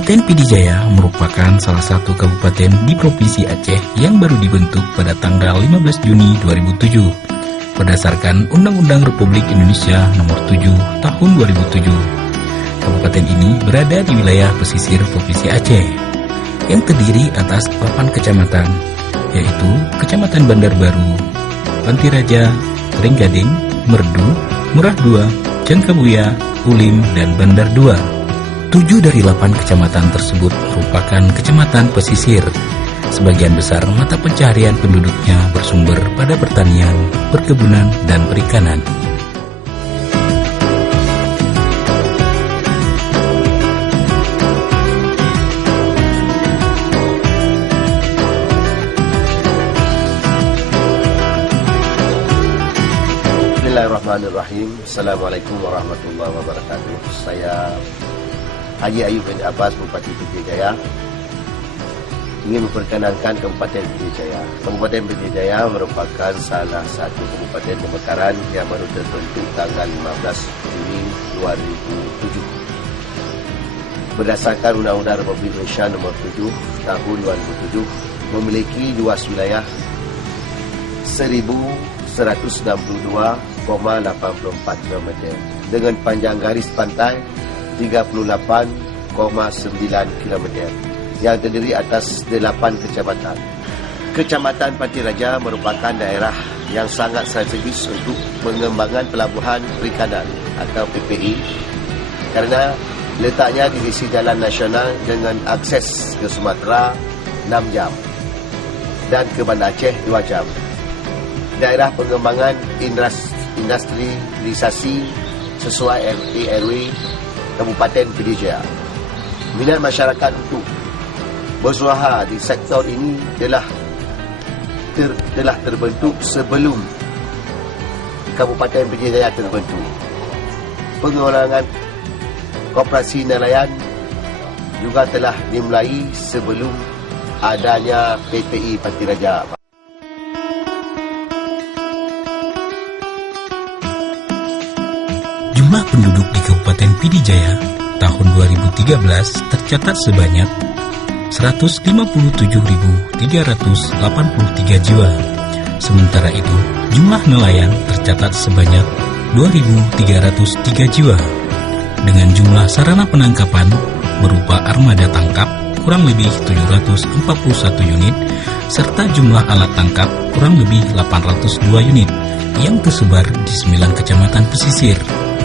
Kabupaten Pidijaya merupakan salah satu kabupaten di Provinsi Aceh yang baru dibentuk pada tanggal 15 Juni 2007 berdasarkan Undang-Undang Republik Indonesia Nomor 7 Tahun 2007. Kabupaten ini berada di wilayah pesisir Provinsi Aceh yang terdiri atas 8 kecamatan, yaitu Kecamatan Bandar Baru, Pantiraja, Trenggading, Merdu, Murah II, Cangkabuya, Ulim, dan Bandar II. 7 dari 8 kecamatan tersebut merupakan kecamatan pesisir. Sebagian besar mata pencaharian penduduknya bersumber pada pertanian, perkebunan, dan perikanan. Bismillahirrahmanirrahim. Assalamualaikum warahmatullahi wabarakatuh. Saya Haji Ayub bin Abbas, Bupati Pidijaya, ingin memperkenalkan Kabupaten Pidijaya. Kabupaten Pidijaya merupakan salah satu kabupaten pemekaran yang baru terbentuk tanggal 15 Juni 2007. Berdasarkan Undang-Undang Republik Indonesia Nomor 7 Tahun 2007, memiliki luas wilayah 1.162,84 km dengan panjang garis pantai 38,9 km yang terdiri atas 8 kecamatan. Kecamatan Pantiraja merupakan daerah yang sangat strategis untuk pengembangan pelabuhan perikanan atau PPI kerana letaknya di sisi jalan nasional dengan akses ke Sumatera 6 jam dan ke Banda Aceh 2 jam. Daerah pengembangan industrialisasi sesuai RT/RW Kabupaten Pidijaya. Minat masyarakat untuk berusaha di sektor ini telah terbentuk sebelum Kabupaten Pidijaya terbentuk. Pengulangan koperasi nelayan juga telah dimulai sebelum adanya PPI Pantiraja. Jumlah penduduk di Kabupaten Pidijaya tahun 2013 tercatat sebanyak 157.383 jiwa. Sementara itu, jumlah nelayan tercatat sebanyak 2.303 jiwa. Dengan jumlah sarana penangkapan berupa armada tangkap kurang lebih 741 unit, serta jumlah alat tangkap kurang lebih 802 unit yang tersebar di 9 kecamatan pesisir.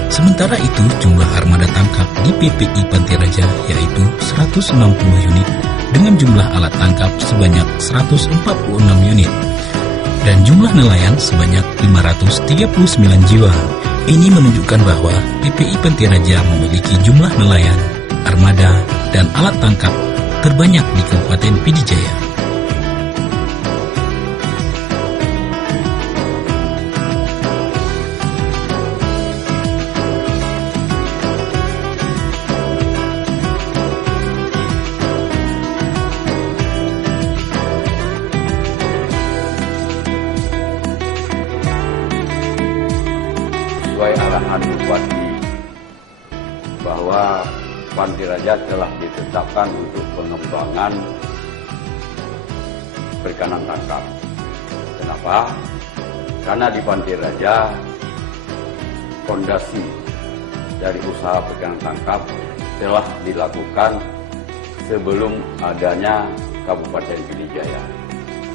Sementara itu, jumlah armada tangkap di PPI Pantiraja yaitu 160 unit dengan jumlah alat tangkap sebanyak 146 unit dan jumlah nelayan sebanyak 539 jiwa. Ini menunjukkan bahwa PPI Pantiraja memiliki jumlah nelayan, armada, dan alat tangkap terbanyak di Kabupaten Pidijaya. Sesuai arahan Bupati bahwa Pantiraja telah ditetapkan untuk pengembangan perikanan tangkap. Kenapa? Karena di Pantiraja fondasi dari usaha perikanan tangkap telah dilakukan sebelum adanya Kabupaten Pidijaya.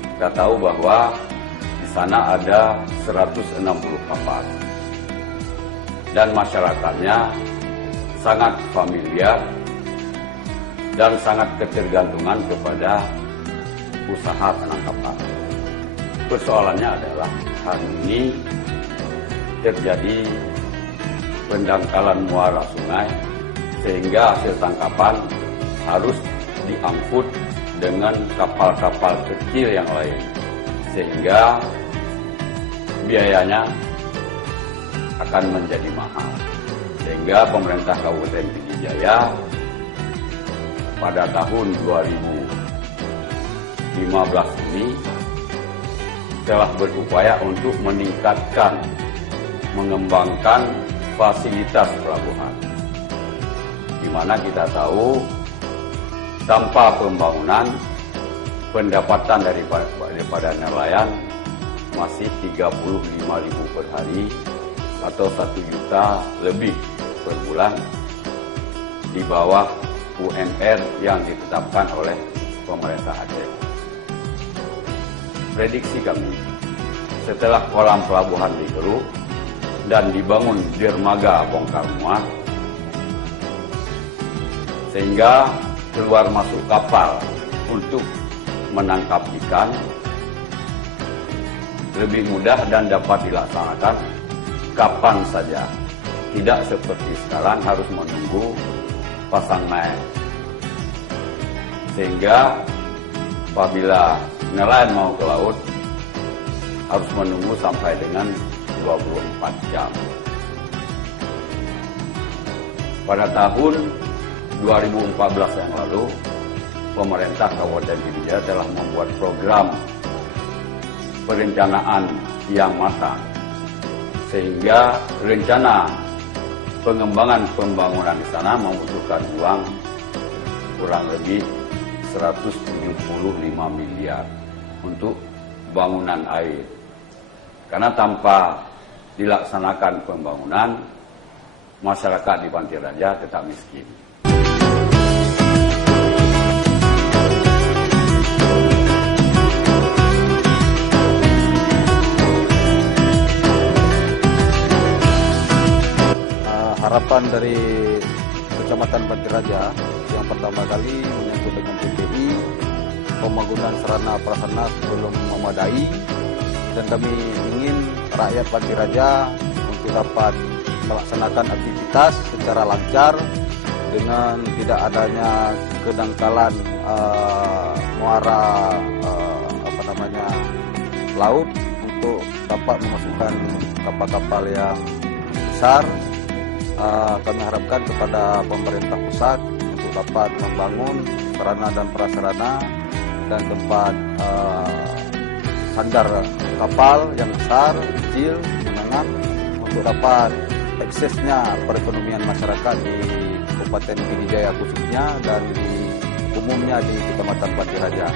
Kita tahu bahwa di sana ada 160 kapal. Dan masyarakatnya sangat familiar dan sangat ketergantungan kepada usaha penangkapan. Persoalannya adalah hari ini terjadi pendangkalan muara sungai sehingga hasil tangkapan harus diangkut dengan kapal-kapal kecil yang lain sehingga biayanya akan menjadi mahal. Sehingga pemerintah Kabupaten Pidijaya pada tahun 2015 ini telah berupaya untuk meningkatkan, mengembangkan fasilitas pelabuhan. Di mana kita tahu Tanpa pembangunan, pendapatan daripada nelayan masih 35.000 per hari atau 1 juta lebih per bulan, di bawah UMR yang ditetapkan oleh pemerintah Aceh. Prediksi kami, setelah kolam pelabuhan digeruk dan dibangun dermaga bongkar muat, sehingga keluar masuk kapal untuk menangkap ikan lebih mudah dan dapat dilaksanakan kapan saja. Tidak seperti sekarang harus menunggu pasang naik. Sehingga apabila nelayan mau ke laut harus menunggu sampai dengan 24 jam. Pada tahun 2014 yang lalu, pemerintah Kabupaten Pidijaya telah membuat program perencanaan yang matang, sehingga rencana pengembangan pembangunan di sana membutuhkan uang kurang lebih 175 miliar untuk bangunan air. Karena tanpa dilaksanakan pembangunan, masyarakat di Pantai Raja tetap miskin. Harapan dari Kecamatan Pantai Raja yang pertama kali menyangkut dengan PPI, pembangunan sarana prasarana belum memadai, dan kami ingin rakyat Pantai Raja untuk dapat melaksanakan aktivitas secara lancar dengan tidak adanya kedangkalan muara laut untuk dapat memasukkan kapal-kapal yang besar. Kami harapkan kepada pemerintah pusat untuk dapat membangun sarana dan prasarana dan tempat sandar kapal yang besar, kecil, menengah untuk dapat aksesnya perekonomian masyarakat di Kabupaten Pidijaya khususnya dan di umumnya di Kecamatan Pantai Raja.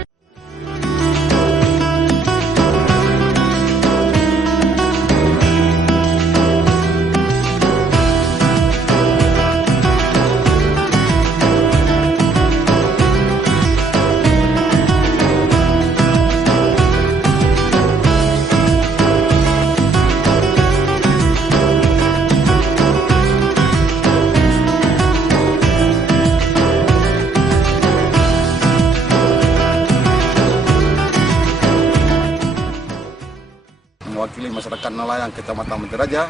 Mewakili masyarakat nelayan Kecamatan Pantai Raja,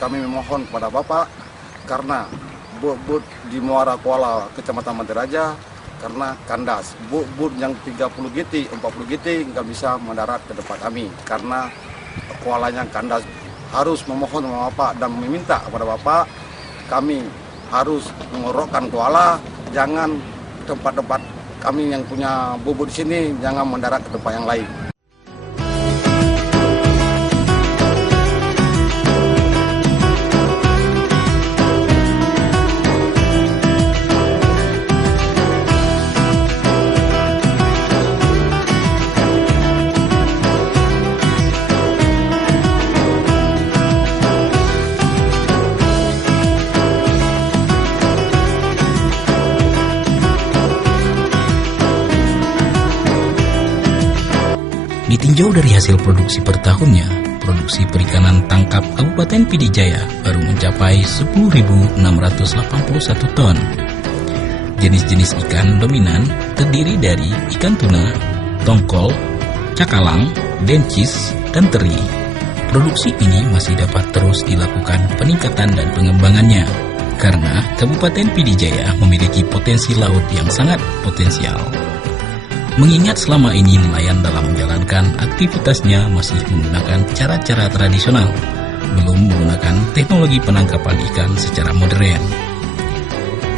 kami memohon kepada Bapak karena bot-bot di Muara Kuala Kecamatan Pantai Raja karena kandas. Bot-bot yang 30 GT, 40 GT nggak bisa mendarat ke tempat kami karena kualanya kandas. Harus memohon kepada Bapak dan meminta kepada Bapak, kami harus mengorokkan kuala, jangan tempat-tempat kami yang punya bobot di sini jangan mendarat ke tempat yang lain. Ditinjau dari hasil produksi per tahunnya, produksi perikanan tangkap Kabupaten Pidijaya baru mencapai 10.681 ton. Jenis-jenis ikan dominan terdiri dari ikan tuna, tongkol, cakalang, dencis, dan teri. Produksi ini masih dapat terus dilakukan peningkatan dan pengembangannya, karena Kabupaten Pidijaya memiliki potensi laut yang sangat potensial. Mengingat selama ini nelayan dalam menjalankan aktivitasnya masih menggunakan cara-cara tradisional, belum menggunakan teknologi penangkapan ikan secara modern.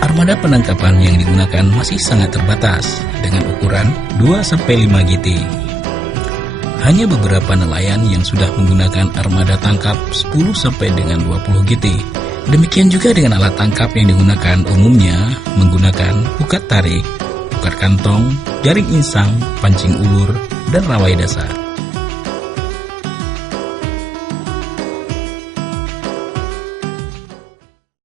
Armada penangkapan yang digunakan masih sangat terbatas dengan ukuran 2-5 GT. Hanya beberapa nelayan yang sudah menggunakan armada tangkap 10 sampai dengan 20 GT. Demikian juga dengan alat tangkap yang digunakan umumnya menggunakan pukat tarik, tukar kantong, jaring insang, pancing ulur, dan rawai dasar.